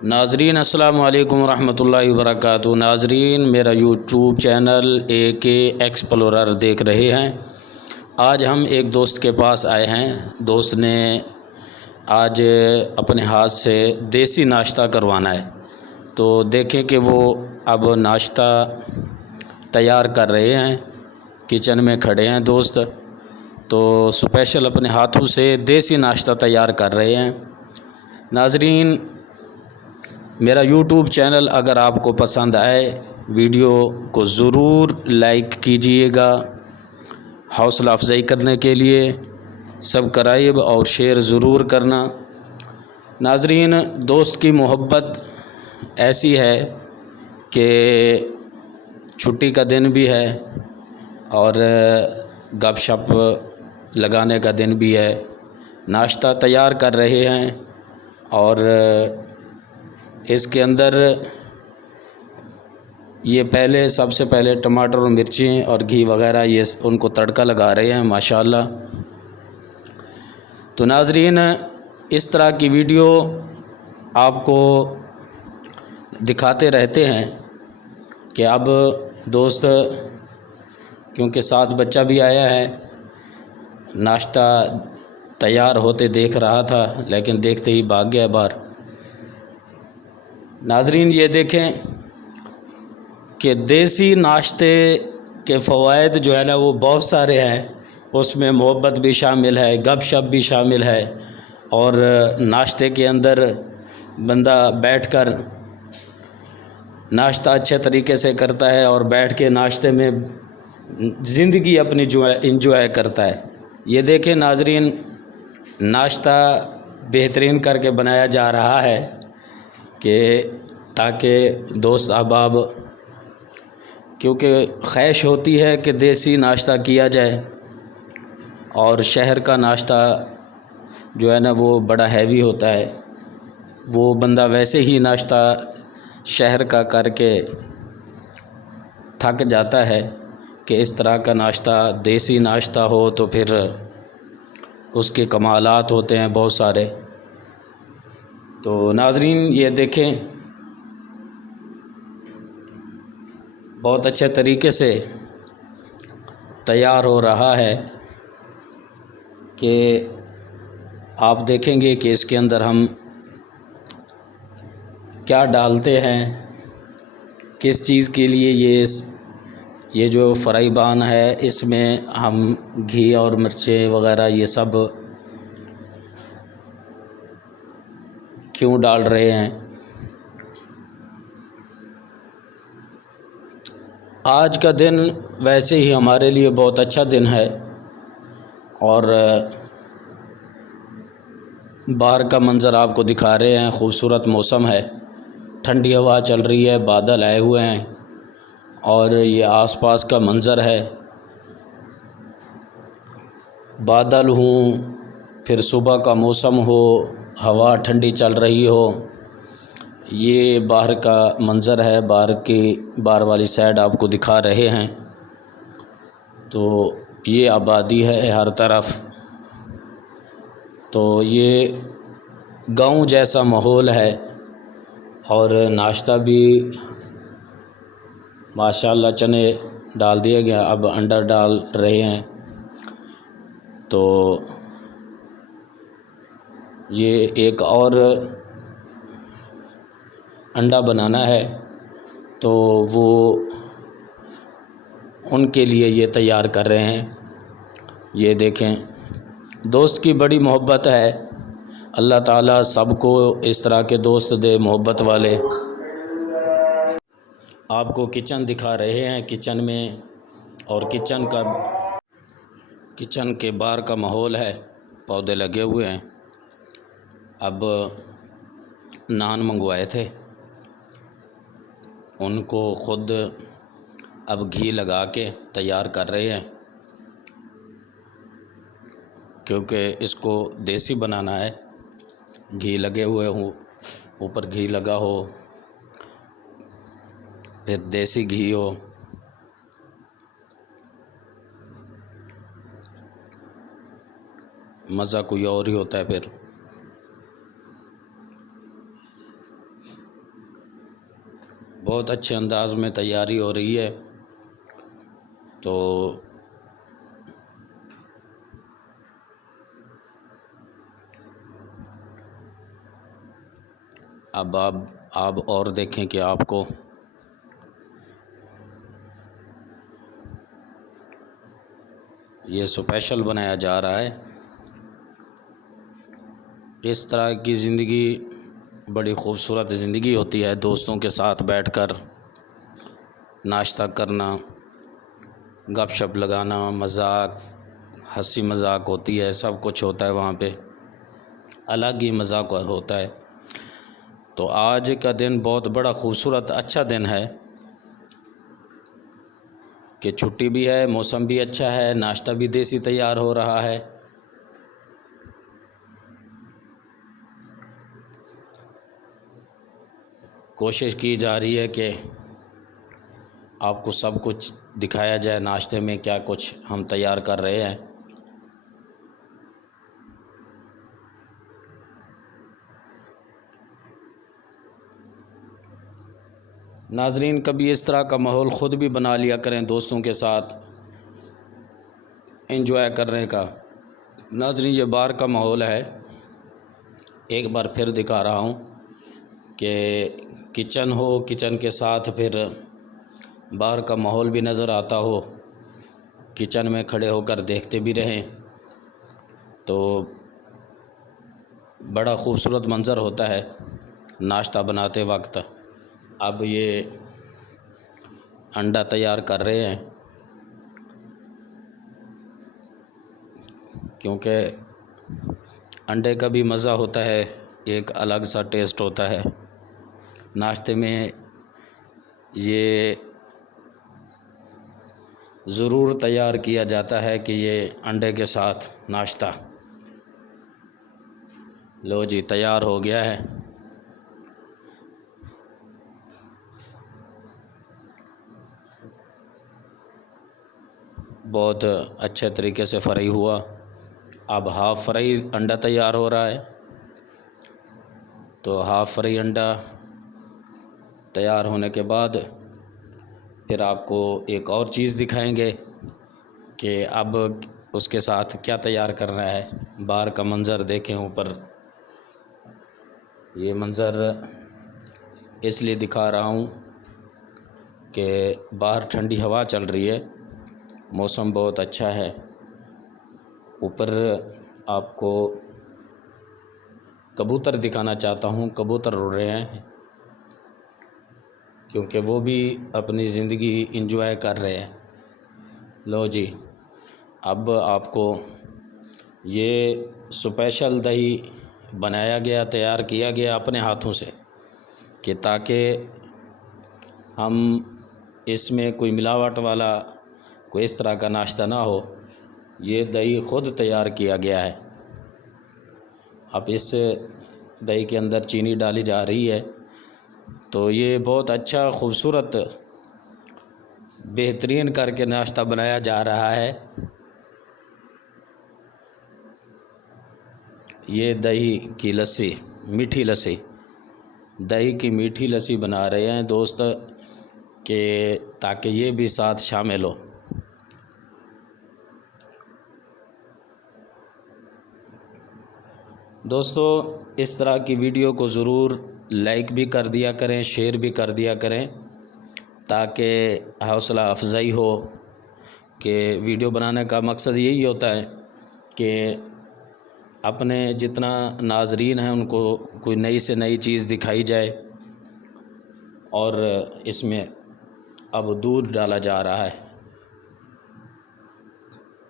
नाजरीन अस्सलाम वालेकुम रहमतुल्लाहि वबरकातुहू। नाजरीन, मेरा यूट्यूब चैनल AK एक्सप्लोरर देख रहे हैं। आज हम एक दोस्त के पास आए हैं। दोस्त ने आज अपने हाथ से देसी नाश्ता करवाना है, तो देखें कि वो अब नाश्ता तैयार कर रहे हैं। किचन में खड़े हैं दोस्त, तो स्पेशल अपने हाथों से देसी नाश्ता तैयार कर रहे हैं। नाजरीन, मेरा यूट्यूब चैनल अगर आपको पसंद आए, वीडियो को ज़रूर लाइक कीजिएगा। हौसला अफजाई करने के लिए सब्सक्राइब और शेयर ज़रूर करना। नाजरीन, दोस्त की मोहब्बत ऐसी है कि छुट्टी का दिन भी है और गपशप लगाने का दिन भी है। नाश्ता तैयार कर रहे हैं और इसके अंदर ये सबसे पहले टमाटर और मिर्ची और घी वगैरह ये उनको तड़का लगा रहे हैं माशाल्लाह। तो नाजरीन, इस तरह की वीडियो आपको दिखाते रहते हैं कि अब दोस्त, क्योंकि साथ बच्चा भी आया है, नाश्ता तैयार होते देख रहा था लेकिन देखते ही भाग गया बाहर। नाजरीन, ये देखें कि देसी नाश्ते के फ़वाइद जो है ना वो बहुत सारे हैं। उसमें मोहब्बत भी शामिल है, गपशप भी शामिल है और नाश्ते के अंदर बंदा बैठकर नाश्ता अच्छे तरीके से करता है और बैठ के नाश्ते में ज़िंदगी अपनी जो है इंजॉय करता है। ये देखें नाजरीन, नाश्ता बेहतरीन करके बनाया जा रहा है कि ताकि दोस्त अहबाब, क्योंकि ख्वाहिश होती है कि देसी नाश्ता किया जाए और शहर का नाश्ता जो है ना वो बड़ा हैवी होता है। वो बंदा वैसे ही नाश्ता शहर का करके थक जाता है कि इस तरह का नाश्ता, देसी नाश्ता हो तो फिर उसके कमालात होते हैं बहुत सारे। तो नाजरीन, ये देखें, बहुत अच्छे तरीके से तैयार हो रहा है कि आप देखेंगे कि इसके अंदर हम क्या डालते हैं, किस चीज़ के लिए ये जो फ्राई पान है इसमें हम घी और मिर्चें वगैरह ये सब क्यों डाल रहे हैं। आज का दिन वैसे ही हमारे लिए बहुत अच्छा दिन है और बाहर का मंज़र आपको दिखा रहे हैं। खूबसूरत मौसम है, ठंडी हवा चल रही है, बादल आए हुए हैं और ये आसपास का मंज़र है। बादल हों, फिर सुबह का मौसम हो, हवा ठंडी चल रही हो, ये बाहर का मंज़र है। बाहर वाली साइड आपको दिखा रहे हैं। तो ये आबादी है हर तरफ, तो ये गांव जैसा माहौल है और नाश्ता भी माशाल्लाह चने डाल दिया गया, अब अंडा डाल रहे हैं। तो ये एक और अंडा बनाना है, तो वो उनके लिए ये तैयार कर रहे हैं। ये देखें, दोस्त की बड़ी मोहब्बत है। अल्लाह ताला सबको इस तरह के दोस्त दे, मोहब्बत वाले। आपको किचन दिखा रहे हैं, किचन में और किचन के बाहर का माहौल है, पौधे लगे हुए हैं। अब नान मंगवाए थे, उनको ख़ुद अब घी लगा के तैयार कर रहे हैं, क्योंकि इसको देसी बनाना है। घी लगे हुए हो, ऊपर घी लगा हो, फिर देसी घी हो। मज़ा कोई और ही होता है। फिर बहुत अच्छे अंदाज में तैयारी हो रही है। तो अब आप और देखें कि आपको ये स्पेशल बनाया जा रहा है। इस तरह की ज़िंदगी बड़ी ख़ूबसूरत ज़िंदगी होती है, दोस्तों के साथ बैठकर नाश्ता करना, गपशप लगाना, मजाक, हंसी मजाक होती है, सब कुछ होता है वहाँ पे, अलग ही मजाक होता है। तो आज का दिन बहुत बड़ा ख़ूबसूरत अच्छा दिन है कि छुट्टी भी है, मौसम भी अच्छा है, नाश्ता भी देसी तैयार हो रहा है। कोशिश की जा रही है कि आपको सब कुछ दिखाया जाए, नाश्ते में क्या कुछ हम तैयार कर रहे हैं। नाजरीन, कभी इस तरह का माहौल ख़ुद भी बना लिया करें दोस्तों के साथ एंजॉय करने का। नाजरीन, ये बाहर का माहौल है, एक बार फिर दिखा रहा हूँ कि किचन हो, किचन के साथ फिर बाहर का माहौल भी नज़र आता हो, किचन में खड़े होकर देखते भी रहें तो बड़ा ख़ूबसूरत मंज़र होता है नाश्ता बनाते वक्त। अब ये अंडा तैयार कर रहे हैं क्योंकि अंडे का भी मज़ा होता है, एक अलग सा टेस्ट होता है नाश्ते में। ये ज़रूर तैयार किया जाता है कि ये अंडे के साथ नाश्ता। लो जी, तैयार हो गया है। बहुत अच्छे तरीके से फ्राई हुआ। अब हाफ़ फ्राई अंडा तैयार हो रहा है। तो हाफ़ फ्राई अंडा तैयार होने के बाद फिर आपको एक और चीज़ दिखाएंगे कि अब उसके साथ क्या तैयार करना है। बाहर का मंज़र देखें, ऊपर ये मंज़र इसलिए दिखा रहा हूँ कि बाहर ठंडी हवा चल रही है, मौसम बहुत अच्छा है। ऊपर आपको कबूतर दिखाना चाहता हूँ, कबूतर उड़ रहे हैं क्योंकि वो भी अपनी ज़िंदगी एंजॉय कर रहे हैं। लो जी, अब आपको ये स्पेशल दही बनाया गया, तैयार किया गया अपने हाथों से कि ताकि हम इसमें कोई मिलावट वाला कोई इस तरह का नाश्ता ना हो। ये दही ख़ुद तैयार किया गया है। अब इस दही के अंदर चीनी डाली जा रही है तो ये बहुत अच्छा ख़ूबसूरत बेहतरीन करके नाश्ता बनाया जा रहा है। ये दही की लस्सी, मीठी लस्सी, दही की मीठी लस्सी बना रहे हैं दोस्त कि ताकि ये भी साथ शामिल हो। दोस्तों, इस तरह की वीडियो को ज़रूर लाइक भी कर दिया करें, शेयर भी कर दिया करें ताकि हौसला अफजाई हो कि वीडियो बनाने का मकसद यही होता है कि अपने जितना नाजरीन हैं उनको कोई नई से नई चीज़ दिखाई जाए। और इसमें अब दूध डाला जा रहा है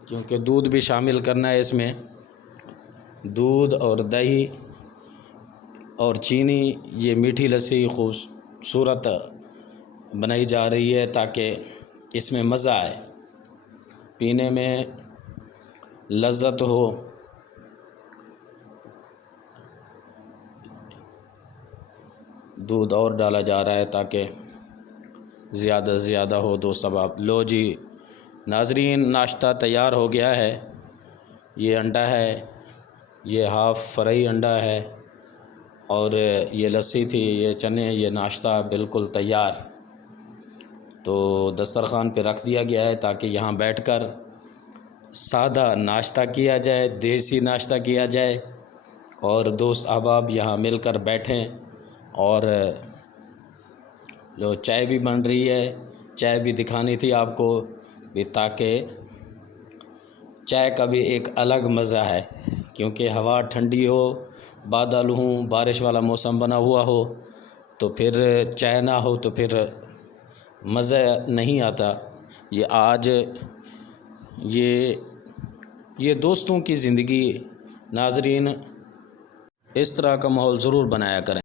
क्योंकि दूध भी शामिल करना है इसमें। दूध और दही और चीनी, ये मीठी लस्सी खूबसूरत बनाई जा रही है ताकि इसमें मज़ा आए, पीने में लज़्ज़त हो। दूध और डाला जा रहा है ताकि ज़्यादा से ज़्यादा हो दो सबाब। लो जी नाजरीन, नाश्ता तैयार हो गया है। ये अंडा है, ये हाफ़ फ्राई अंडा है और ये लस्सी थी, ये चने, ये नाश्ता बिल्कुल तैयार। तो दस्तरख़्वान पे रख दिया गया है ताकि यहाँ बैठकर सादा नाश्ता किया जाए, देसी नाश्ता किया जाए और दोस्त अहबाब यहाँ मिलकर बैठें। और जो चाय भी बन रही है, चाय भी दिखानी थी आपको भी, ताकि चाय का भी एक अलग मज़ा है, क्योंकि हवा ठंडी हो, बादल हों, बारिश वाला मौसम बना हुआ हो, तो फिर चाय ना हो तो फिर मज़ा नहीं आता। ये आज ये दोस्तों की ज़िंदगी, नाज़रीन, इस तरह का माहौल ज़रूर बनाया करें।